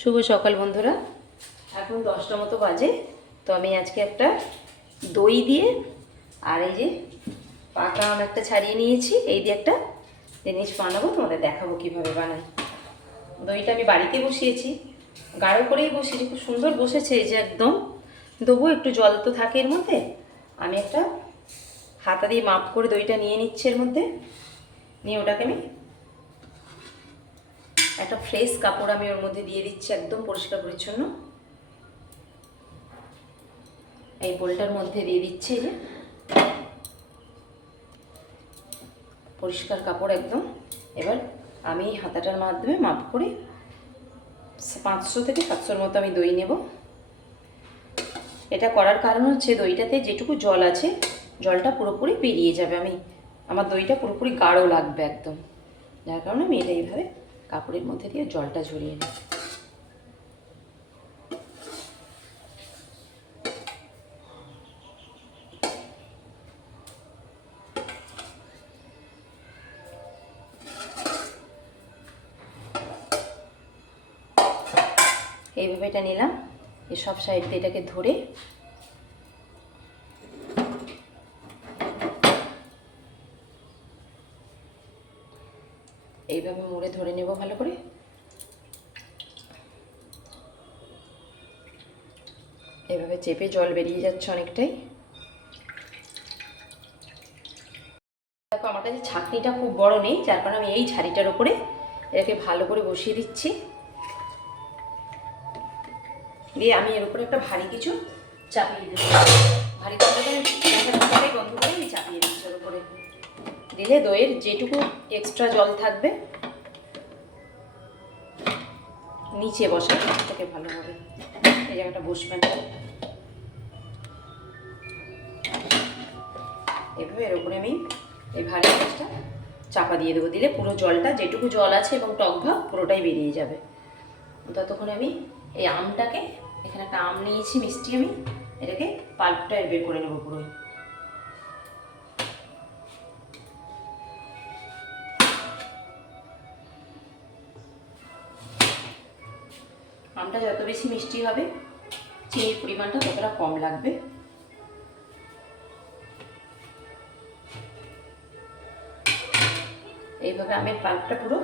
শুভ সকাল বন্ধুরা। এখন দশটা মতো বাজে, তো আমি আজকে একটা দই দিয়ে আর এই যে পাকা আম একটা ছাড়িয়ে নিয়েছি, এই দিয়ে একটা জিনিস বানাবো, তোমাদের দেখাবো কীভাবে বানাই। দইটা আমি বাড়িতে বসিয়েছি, গাঢ় করেই বসিয়েছি, খুব সুন্দর বসেছে এই যে একদম। দেবো একটু জল তো থাকে এর মধ্যে। আমি একটা হাতা দিয়ে মাপ করে দইটা নিয়ে নিচ্ছি এর মধ্যে। নিয়ে ওটাকে আমি একটা ফ্রেশ কাপড় আমি ওর মধ্যে দিয়ে দিচ্ছি একদম পরিষ্কার পরিচ্ছন্ন। এই বোলটার মধ্যে দিয়ে দিচ্ছি যে। পরিষ্কার কাপড় একদম। এবার আমি হাতাটার মাধ্যমে মাপ করে পাঁচশো থেকে সাতশোর মতো আমি দই নেব। এটা করার কারণ হচ্ছে দইটাতে যেটুকু জল আছে, জলটা পুরোপুরি বেরিয়ে যাবে। আমি, আমার দইটা পুরোপুরি গাঢ় লাগবে একদম। যার কারণে আমি এটা এইভাবে কাপড়ের মধ্যে দিয়ে জলটা ঝরিয়ে নিই। এইভাবে এটা নিলাম। এই সব সাইড দিয়ে এটাকে ধরে এইভাবে মুড়ে ধরে নেব ভালো করে। এভাবে চেপে জল বেরিয়ে যাচ্ছে অনেকটাই। দেখো আমার কাছে ছাঁকনিটা খুব বড় নেই, যার কারণে আমি এই ঝাড়িটার উপরে এটাকে ভালো করে বসিয়ে দিচ্ছি। দিয়ে আমি এর উপরে একটা ভারী কিছু চাপিয়ে দেবো। ভারী বন্ধ করে আমি চাপিয়ে দিচ্ছি ওর উপরে। দিলে দইয়ের যেটুকু এক্সট্রা জল থাকবে নিচে বসা থেকে ভালো হবে এই জায়গাটা বসবে এভাবে এর উপরে আমি এই ভারী মাছটা চাপা দিয়ে দেবো। দিলে পুরো জলটা, যেটুকু জল আছে এবং টক ভাব, পুরোটাই বেরিয়ে যাবে। ততক্ষণ আমি এই আমটাকে, এখানে একটা আম নিয়েছি, মিষ্টি আমি, এটাকে পাল্পটা বের করে নেব পুরোই। আমটা যত বেশি মিষ্টি হবে, চিনির পরিমাণটা ততটা কম লাগবে। এইভাবে আমের পাল্পটা পুরো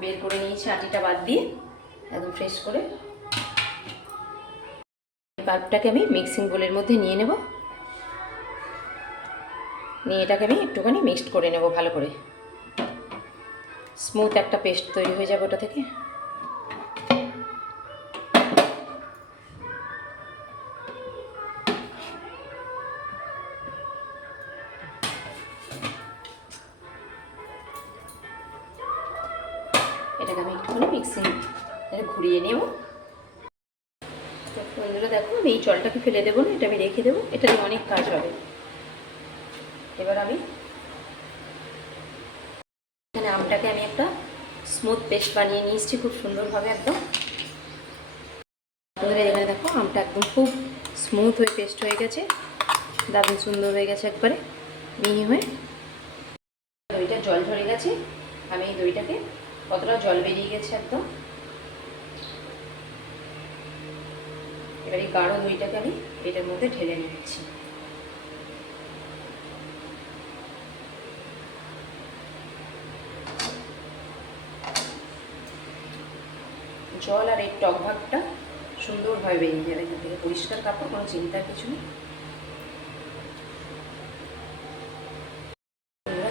বের করে নিয়েছি, আটিটা বাদ দিয়ে একদম ফ্রেশ করে। পাল্পটাকে আমি মিক্সিং বোলের মধ্যে নিয়ে নেব। নিয়ে এটাকে আমি একটুখানি মিক্সড করে নেব ভালো করে। স্মুথ একটা পেস্ট তৈরি হয়ে যাবে ওটা থেকে। একটুখানি মিক্সিং ঘুরিয়ে নেব। বন্ধুরা দেখো আমি এই জলটাকে ফেলে দেবো না, এটা আমি রেখে দেবো, এটা দিয়ে অনেক কাজ হবে। এবার আমি এখানে আমটাকে আমি একটা স্মুথ পেস্ট বানিয়ে নিয়ে এসেছি খুব সুন্দরভাবে একদম। বন্ধুরা এখানে দেখো, আমটা একদম খুব স্মুথ হয়ে পেস্ট হয়ে গেছে, দারুণ সুন্দর হয়ে গেছে একবারে, মিহি হয়ে। দইটা জল ঝরে গেছে, আমি এই দইটাকে কতটা জল বেরিয়ে গেছে একদম? এবার এই গাঢ় দইটাকে আমি এটার মধ্যে ঢেলে নিচ্ছি। জল আর এই টক ভাগটা সুন্দরভাবে বেরিয়ে যাবে এখান থেকে। পরিষ্কার কাপড়, কোনো চিন্তার কিছু নেই।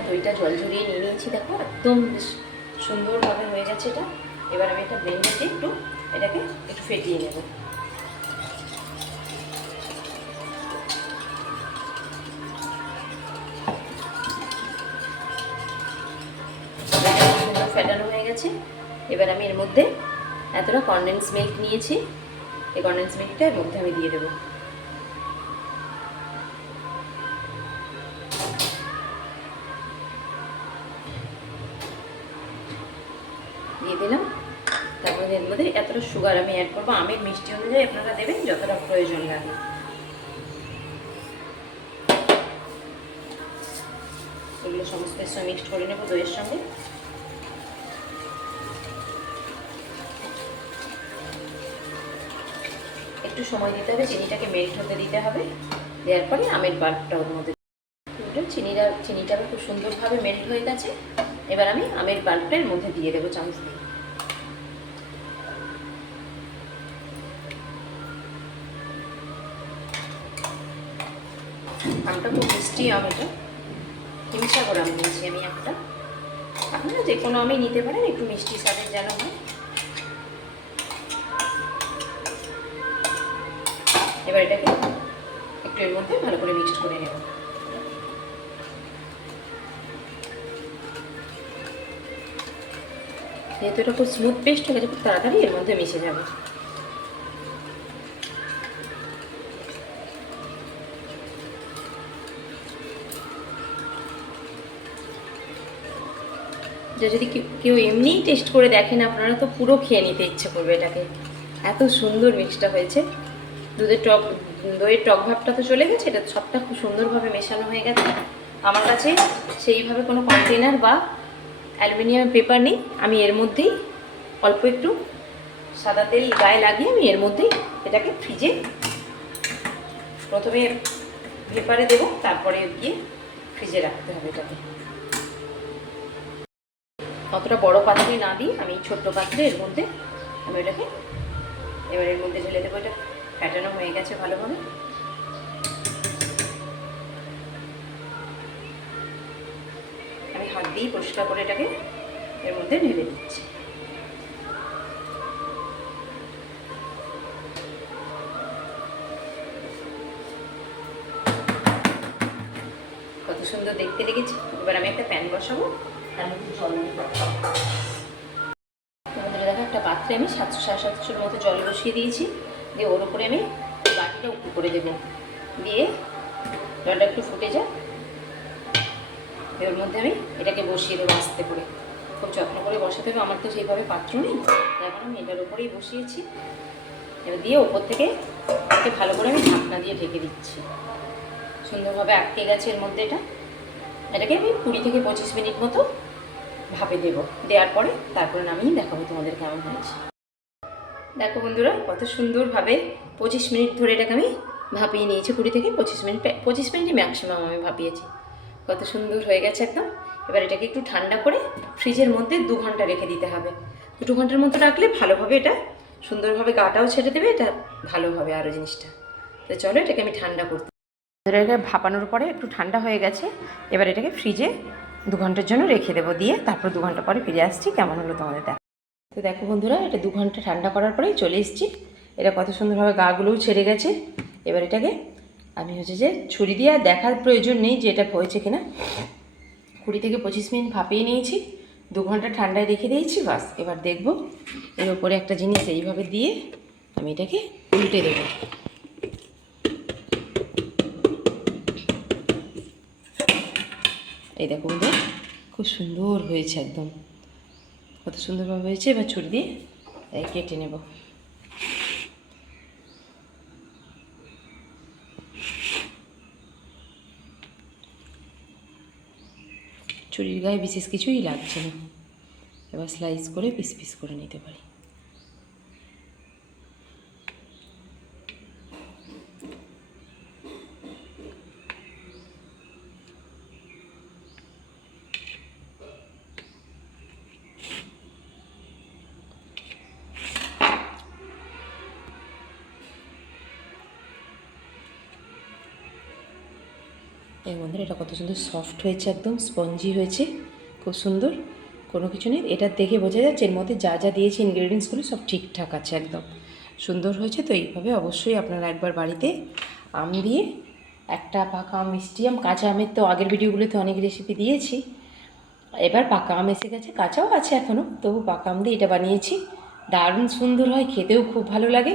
দইটা জল ঝরিয়ে নিয়ে নিয়েছি, দেখো, একদম বেশ সুন্দরভাবে হয়ে গেছে এটা। এবার আমি এটা ব্লেন্ডার দিয়ে একটু এটাকে একটু ফেটিয়ে নেব। সুন্দর ফেটানো হয়ে গেছে। এবার আমি এর মধ্যে এতটা কনডেন্স মিল্ক নিয়েছি। এই কনডেন্স মিল্কটা এর মধ্যে আমি দিয়ে দেবো। সুগার আমি অ্যাড করব, আমের মিষ্টি অনুযায়ী আপনারা দেবেন যতটা প্রয়োজন লাগে। এগুলো সমস্ত মিক্সড করে নেব দইয়ের সঙ্গে। একটু সময় দিতে হবে, চিনিটাকে মেল্ট হতে দিতে হবে। দেওয়ার পরে আমের বাল্বটা ওর মধ্যে চিনিটা চিনিটা খুব সুন্দরভাবে মেল্ট হয়ে গেছে। এবার আমি আমের বাল্বটা এর মধ্যে দিয়ে দেবো চামচ দিয়ে। আমটা খুব মিষ্টি আম এটা হিমসাগর আম নিয়েছি আমি একটা। আপনারা যে কোনো আমই নিতে পারেন, একটু মিষ্টি স্বাদের যেন হয়। এবার এটাকে একটু এর মধ্যে ভালো করে মিক্সড করে নেব। যেহেতু এটা খুব স্মুথ পেস্ট হয়ে গেছে, খুব তাড়াতাড়ি এর মধ্যে মিশে যাবে। যে যদি কেউ- কেউ এমনিই টেস্ট করে দেখেন আপনারা তো পুরো খেয়ে নিতে ইচ্ছে করবে এটাকে। এত সুন্দর মিক্সটা হয়েছে। দুধের টক, দইয়ের টক ভাবটা তো চলে গেছে, এটা সবটা খুব সুন্দরভাবে মেশানো হয়ে গেছে। আমার কাছে সেইভাবে কোনো কন্টেনার বা অ্যালুমিনিয়াম পেপার নেই। আমি এর মধ্যেই অল্প একটু সাদা তেল গায়ে লাগিয়ে আমি এর মধ্যেই এটাকে ফ্রিজে প্রথমে পেপারে দেবো, তারপরে গিয়ে ফ্রিজে রাখতে হবে এটাকে। অতটা বড় পাত্রে না দিই, আমি ছোট্ট পাত্রে এর মধ্যে আমি এটাকে এবার এর মধ্যে ঢেলে দেবো, এটা ফ্যাটানো হয়ে গেছে ভালোভাবে। আমি হাত দিয়েই পরিষ্কার করে এটাকে এর মধ্যে ঢেলে দিচ্ছি। কত সুন্দর দেখতে লেগেছে। এবার আমি একটা প্যান বসাবো। তার মধ্যে জল তোমাদের দেখো, একটা পাত্রে আমি সাতশো সাড়ে সাতশোর মতো জল বসিয়ে দিয়েছি। দিয়ে ওর উপরে আমি বাটিটা উঁচু করে দেবো। দিয়ে জলটা একটু ফুটে যায় এর মধ্যে আমি এটাকে বসিয়ে দেবো আস্তে করে। খুব যত্ন করে বসাতে হবে, আমার তো সেইভাবে পাত্র নেই। এখন আমি এটার উপরেই বসিয়েছি। এবার দিয়ে ওপর থেকে এটাকে ভালো করে আমি ঢাকনা দিয়ে ঢেকে দিচ্ছি। সুন্দরভাবে আটকে গেছে এর মধ্যে এটা। এটাকে আমি কুড়ি থেকে পঁচিশ মিনিট মতো ভাপে দেব। দেওয়ার পরে তারপরে নামিয়ে দেখাবো তোমাদের কেমন হয়েছে। দেখো বন্ধুরা, কত সুন্দরভাবে পঁচিশ মিনিট ধরে এটাকে আমি ভাপিয়ে নিয়েছি, কুড়ি থেকে পঁচিশ মিনিট পঁচিশ মিনিটই ম্যাক্সিমাম আমি ভাপিয়েছি। কত সুন্দর হয়ে গেছে একদম। এবার এটাকে একটু ঠান্ডা করে ফ্রিজের মধ্যে দু ঘণ্টা রেখে দিতে হবে। দুটো ঘণ্টার মতো রাখলে ভালোভাবে এটা সুন্দরভাবে গাটাও ছেড়ে দেবে, এটা ভালো হবে আরও জিনিসটা। তো চলো এটাকে আমি ঠান্ডা করতে ভাপানোর পরে একটু ঠান্ডা হয়ে গেছে, এবার এটাকে ফ্রিজে দু ঘণ্টার জন্য রেখে দেবো, দিয়ে তারপর দু ঘণ্টা পরে ফিরে আসছি। কেমন হলো তোমাদের দেখ? তো দেখো বন্ধুরা, এটা দু ঘণ্টা ঠান্ডা করার পরেই চলে এসেছি। এটা কত সুন্দরভাবে গাগুলোও ছেড়ে গেছে। এবার এটাকে আমি হচ্ছে যে ছুরি দিয়ে, আর দেখার প্রয়োজন নেই যে এটা হয়েছে কিনা। কুড়ি থেকে পঁচিশ মিনিট ভাপিয়ে নিয়েছি। দু ঘণ্টা ঠান্ডায় রেখে দিয়েছি, বাস। এবার দেখব এর উপরে একটা জিনিস এইভাবে দিয়ে আমি এটাকে উল্টে দেবো। এই দেখো বন্ধু খুব সুন্দর হয়েছে একদম। কত সুন্দরভাবে হয়েছে, এবার ছুরি দিয়ে এই কেটে নেব। ছুরির গায়ে বিশেষ কিছুই লাগছে না। এবার স্লাইস করে পিস পিস করে নিতে পারি। এই বন্ধুরা, এটা কত সুন্দর সফট হয়েছে একদম স্পঞ্জি হয়েছে, খুব সুন্দর, কোনো কিছু নেই। এটা দেখে বোঝা যাচ্ছে এর মধ্যে যা যা দিয়েছে ইনগ্রেডিয়েন্টসগুলো সব ঠিকঠাক আছে একদম। সুন্দর হয়েছে, তো এইভাবে অবশ্যই আপনারা একবার বাড়িতে আম দিয়ে একটা পাকা আম, মিষ্টি আম, কাঁচা আমের তো আগের ভিডিওগুলোতে অনেক রেসিপি দিয়েছি। এবার পাকা আম এসে গেছে, কাঁচাও আছে এখনও তবু পাকা আম দিয়ে এটা বানিয়েছি। দারুণ সুন্দর হয়, খেতেও খুব ভালো লাগে।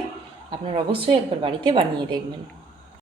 আপনারা অবশ্যই একবার বাড়িতে বানিয়ে দেখবেন।